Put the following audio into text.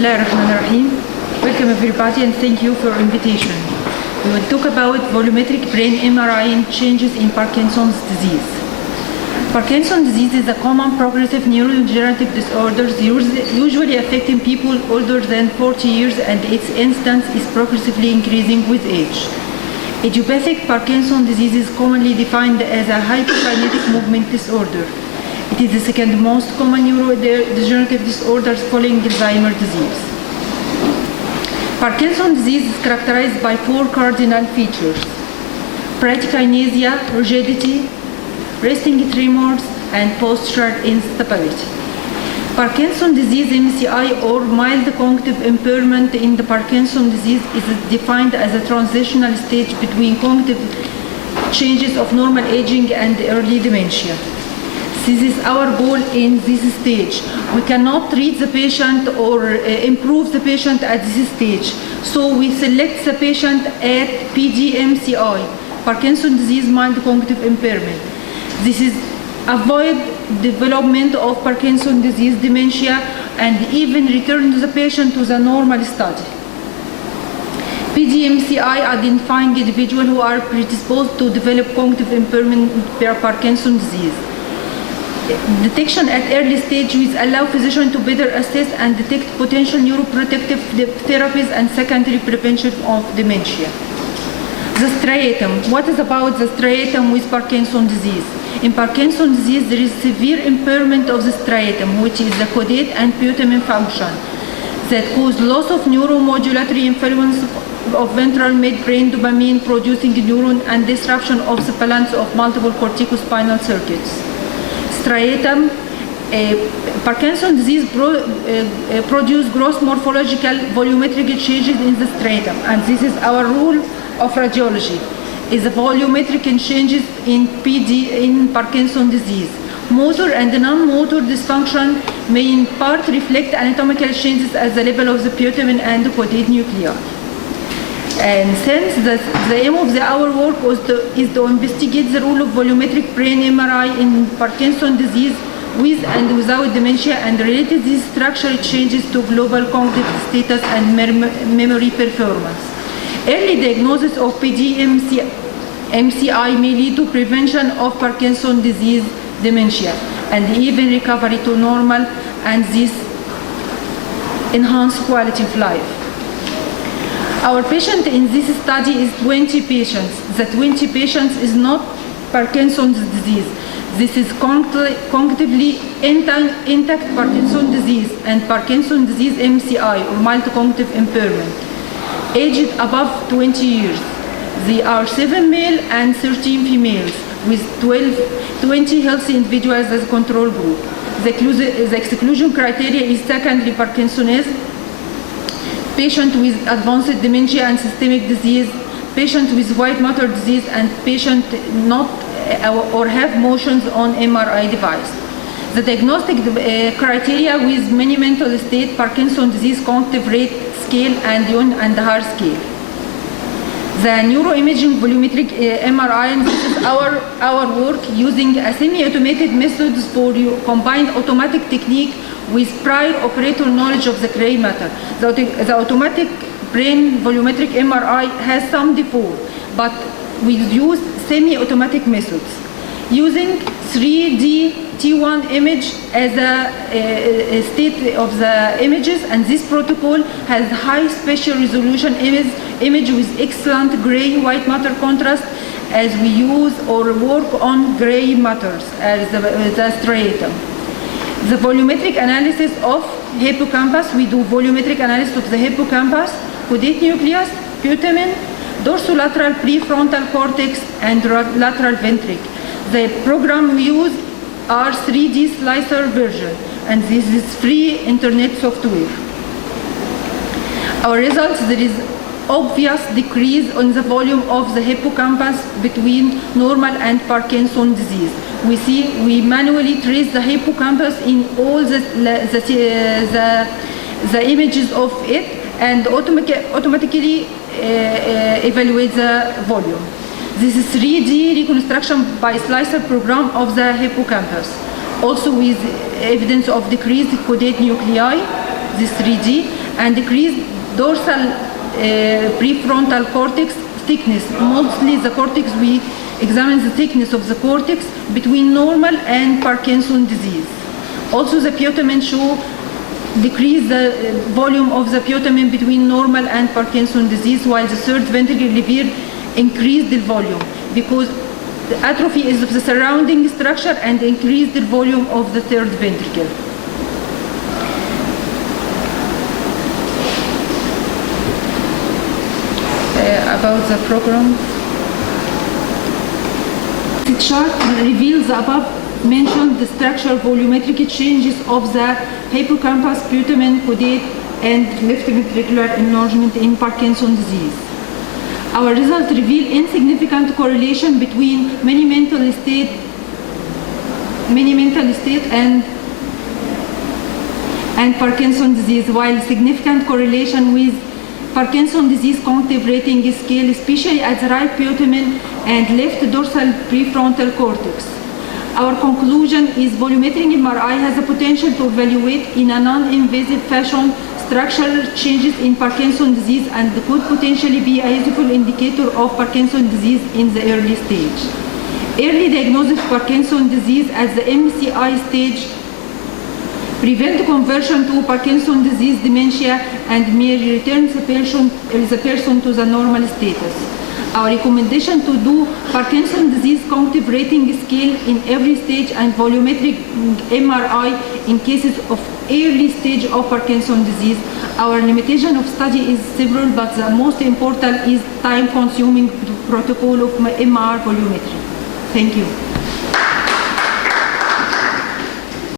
Bismillahirrahmanirrahim. Welcome everybody and thank you for your invitation. We will talk about volumetric brain MRI and changes in Parkinson's disease. Parkinson's disease is a common progressive neurodegenerative disorder usually affecting people older than 40 years, and its incidence is progressively increasing with age. Idiopathic Parkinson's disease is commonly defined as a hypokinetic movement disorder. It is the second most common neurodegenerative disorder following Alzheimer's disease. Parkinson's disease is characterized by four cardinal features: bradykinesia, rigidity, resting tremors, and postural instability. Parkinson's disease MCI, or mild cognitive impairment in the Parkinson's disease, is defined as a transitional stage between cognitive changes of normal aging and early dementia. This is our goal in this stage. We cannot treat the patient or improve the patient at this stage. So we select the patient at PDMCI, Parkinson's disease mild cognitive impairment. This is avoid development of Parkinson's disease dementia and even return the patient to the normal study. PDMCI identifying individuals who are predisposed to develop cognitive impairment per Parkinson's disease. Detection at early stage will allow physicians to better assess and detect potential neuroprotective therapies and secondary prevention of dementia. The striatum. What is about the striatum with Parkinson's disease? In Parkinson's disease, there is severe impairment of the striatum, which is the caudate and putamen function, that cause loss of neuromodulatory influence of ventral midbrain dopamine producing neuron and disruption of the balance of multiple corticospinal circuits. Striatum. Parkinson's disease produce gross morphological volumetric changes in the striatum, and this is our rule of radiology, is the volumetric changes in Parkinson's disease. Motor and non-motor dysfunction may in part reflect anatomical changes at the level of the putamen and caudate nuclei. And since the aim of our work is to investigate the role of volumetric brain MRI in Parkinson's disease with and without dementia, and related these structural changes to global cognitive status and memory performance. Early diagnosis of PDMCI may lead to prevention of Parkinson's disease dementia and even recovery to normal, and this enhance quality of life. Our patient in this study is 20 patients. The 20 patients is not Parkinson's disease. This is cognitively intact Parkinson's disease and Parkinson's disease MCI, or mild cognitive impairment, aged above 20 years. They are 7 male and 13 females, with 20 healthy individuals as a control group. The exclusion criteria is secondary Parkinsonism, patient with advanced dementia and systemic disease, patient with white matter disease, and patient not or have motions on MRI device. The diagnostic criteria with many mental state, Parkinson's disease cognitive rate scale, and Young and Hart scale. The neuroimaging volumetric MRI, and this is our work using a semi-automated methods for combined automatic technique with prior operator knowledge of the gray matter. The automatic brain volumetric MRI has some default, but we use semi-automatic methods using 3D T1 image as a state of the images, and this protocol has high spatial resolution image with excellent gray-white matter contrast, as we use or work on gray matters as the striatum. The volumetric analysis of hippocampus, we do volumetric analysis of the hippocampus, caudate nucleus, putamen, dorsolateral prefrontal cortex, and lateral ventricle. The program we use are 3D slicer version, and this is free internet software. Our results: there is obvious decrease on the volume of the hippocampus between normal and Parkinson's disease. We manually trace the hippocampus in all the images of it, and automatically evaluate the volume. This is 3D reconstruction by slicer program of the hippocampus, also with evidence of decreased caudate nuclei, this 3D, and decrease dorsal prefrontal cortex thickness. Mostly the cortex, we examine the thickness of the cortex between normal and Parkinson's disease. Also, the putamen show decrease the volume of the putamen between normal and Parkinson's disease, while the third ventricular lever increased the volume because the atrophy is of the surrounding structure and increased the volume of the third ventricle. About the program. The chart reveals the above mentioned the structural volumetric changes of the hippocampus, putamen, caudate, and left ventricular enlargement in Parkinson's disease. Our results reveal insignificant correlation between many mental state and Parkinson's disease, while significant correlation with Parkinson's disease cognitive rating scale, especially at the right putamen and left dorsal prefrontal cortex. Our conclusion is volumetric MRI has the potential to evaluate in a non-invasive fashion structural changes in Parkinson's disease and could potentially be a useful indicator of Parkinson's disease in the early stage. Early diagnosis of Parkinson's disease at the MCI stage prevent conversion to Parkinson's disease dementia and may return the person to the normal status. Our recommendation to do Parkinson's disease cognitive rating scale in every stage and volumetric MRI in cases of early stage of Parkinson's disease. Our limitation of study is several, but the most important is time-consuming protocol of MR volumetry. Thank you.